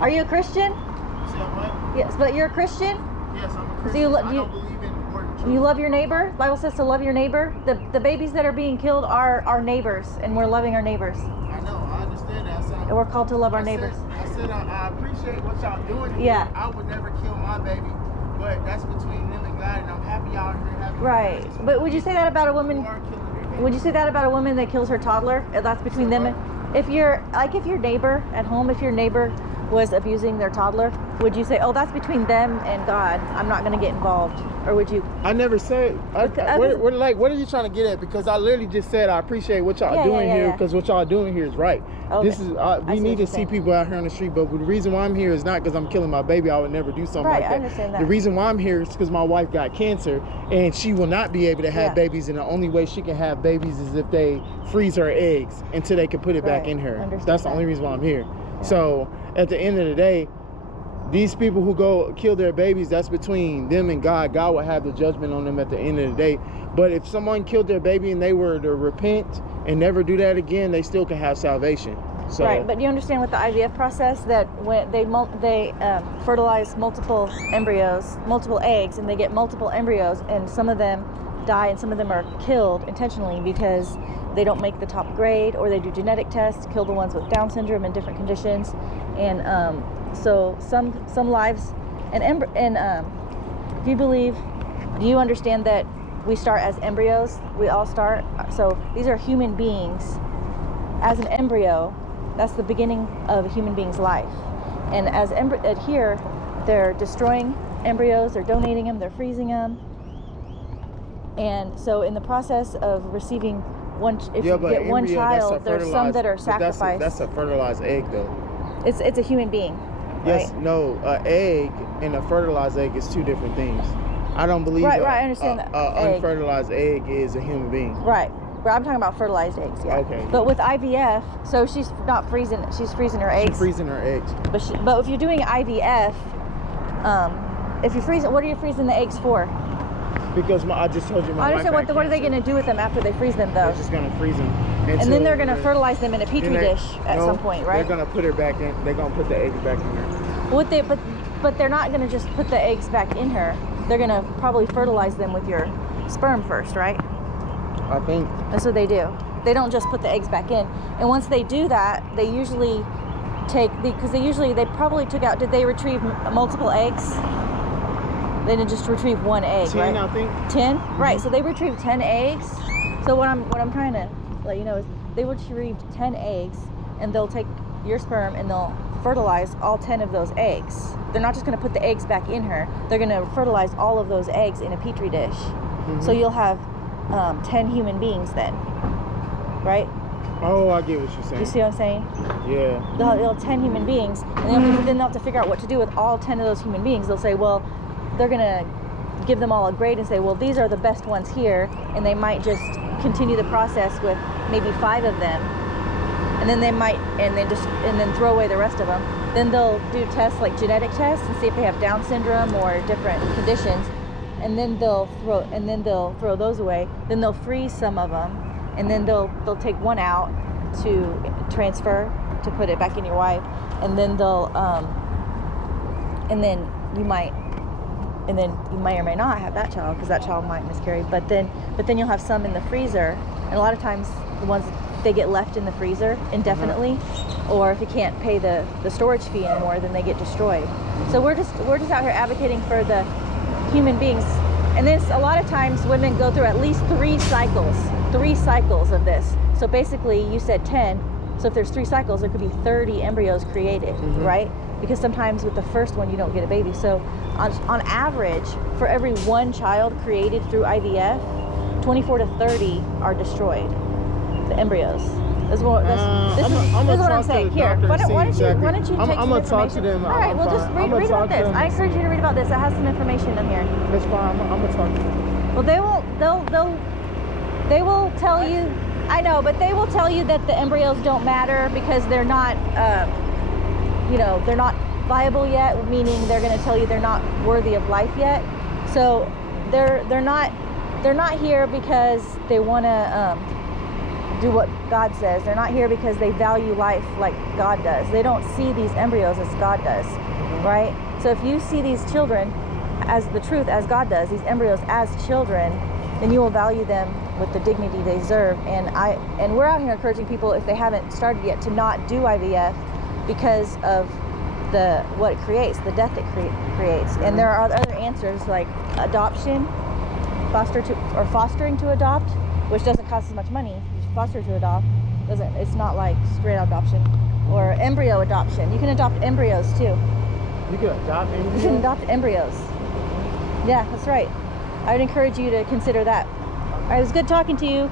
Are you a Christian? You said what? Yes, but you're a Christian? Yes, I'm a Christian. Do you, I don't believe in murder. You love your neighbor? The Bible says to love your neighbor. The babies that are being killed are our neighbors, and we're loving our neighbors. I know, I understand that. So And we're called to love our neighbors. I appreciate what y'all doing here. Yeah. I would never kill my baby, but that's between them and God, and I'm happy y'all here having Right. But would you say that about a woman? Would you say that about a woman that kills her toddler? That's between them and... If your neighbor at home, if your neighbor was abusing their toddler, would you say, oh, that's between them and God, I'm not going to get involved? Or would you? I never said, what are you trying to get at? Because I literally just said I appreciate what y'all doing here, because what y'all doing here is right. Okay. This is we need to see people out here on the street, but the reason why I'm here is not because I'm killing my baby. I would never do something like that. I understand that. The reason why I'm here is because my wife got cancer and she will not be able to have babies, and the only way she can have babies is if they freeze her eggs until they can put it back in her. That's the only reason why I'm here. Yeah. So at the end of the day, these people who go kill their babies, that's between them and God. God will have the judgment on them at the end of the day. But if someone killed their baby and they were to repent and never do that again, they still can have salvation. So, right, but you understand with the IVF process that when they fertilize multiple embryos, multiple eggs, and they get multiple embryos, and some of them die and some of them are killed intentionally because they don't make the top grade, or they do genetic tests, kill the ones with Down syndrome and different conditions, and so some lives, and do you understand that we start as embryos? We all start, so these are human beings. As an embryo, that's the beginning of a human being's life. And as here, they're destroying embryos, they're donating them, they're freezing them. And so in the process of receiving if you get one child, there's some that are sacrificed. That's a fertilized egg though. It's a human being. Yes, right? No, an egg and a fertilized egg is two different things. I don't believe I understand that. Unfertilized egg is a human being. Right. But I'm talking about fertilized eggs, yeah. Okay. But with IVF, so she's not freezing, she's freezing her eggs. She's freezing her eggs. But if you're doing IVF, if you're freezing, what are you freezing the eggs for? Because I just told you my wife. What are they going to do with them after they freeze them, though? They're just going to freeze them. And then they're going to fertilize them in a petri dish at some point, right? They're going to put her back in. They're going to put the eggs back in her. But they're not going to just put the eggs back in her. They're going to probably fertilize them with your sperm first, right? I think. That's what they do. They don't just put the eggs back in. And once they do that, they usually they probably took out, did they retrieve multiple eggs? They didn't just retrieve one egg, 10, right? 10, I think. 10? Mm-hmm. Right, so they retrieved 10 eggs. So what I'm trying to let you know is they retrieved 10 eggs, and they'll take your sperm and they'll fertilize all 10 of those eggs. They're not just going to put the eggs back in her. They're going to fertilize all of those eggs in a petri dish. Mm-hmm. So you'll have 10 human beings then, right? Oh, I get what you're saying. You see what I'm saying? Yeah. They'll have 10 human beings, and then they'll have to figure out what to do with all 10 of those human beings. They'll say, well, they're going to give them all a grade and say, well, these are the best ones here, and they might just continue the process with maybe 5 of them, and then they might, and then throw away the rest of them. Then they'll do tests like genetic tests and see if they have Down syndrome or different conditions, and then they'll throw those away. Then they'll freeze some of them, and then they'll take one out to transfer to put it back in your wife, and then you may or may not have that child, because that child might miscarry. But then you'll have some in the freezer, and a lot of times the ones they get left in the freezer indefinitely, mm-hmm. or if you can't pay the storage fee anymore, then they get destroyed. Mm-hmm. So we're just out here advocating for the human beings, and this a lot of times women go through at least 3 cycles of this. So basically, you said 10. So if there's 3 cycles, there could be 30 embryos created, mm-hmm. right? Because sometimes with the first one, you don't get a baby. So on average, for every 1 child created through IVF, 24 to 30 are destroyed, the embryos. This is what I'm saying. Here, why don't you take some information? I'm going to talk to them. All right, well, just read about this. I encourage you to read about this. It has some information in here. That's fine. I'm going to talk to them. Well, they will tell you, I know, but they will tell you that the embryos don't matter because they're not, they're not viable yet, meaning they're going to tell you they're not worthy of life yet. So they're not here because they want to do what God says. They're not here because they value life like God does. They don't see these embryos as God does, right? So if you see these children as the truth, as God does, these embryos as children, then you will value them with the dignity they deserve. And we're out here encouraging people, if they haven't started yet, to not do IVF because of what it creates, the death it creates. And there are other answers like adoption, fostering to adopt, which doesn't cost as much money. Foster to adopt it's not like straight adoption, or embryo adoption. You can adopt embryos too. You can adopt embryos? You can adopt embryos. Yeah, that's right. I would encourage you to consider that. All right, it was good talking to you.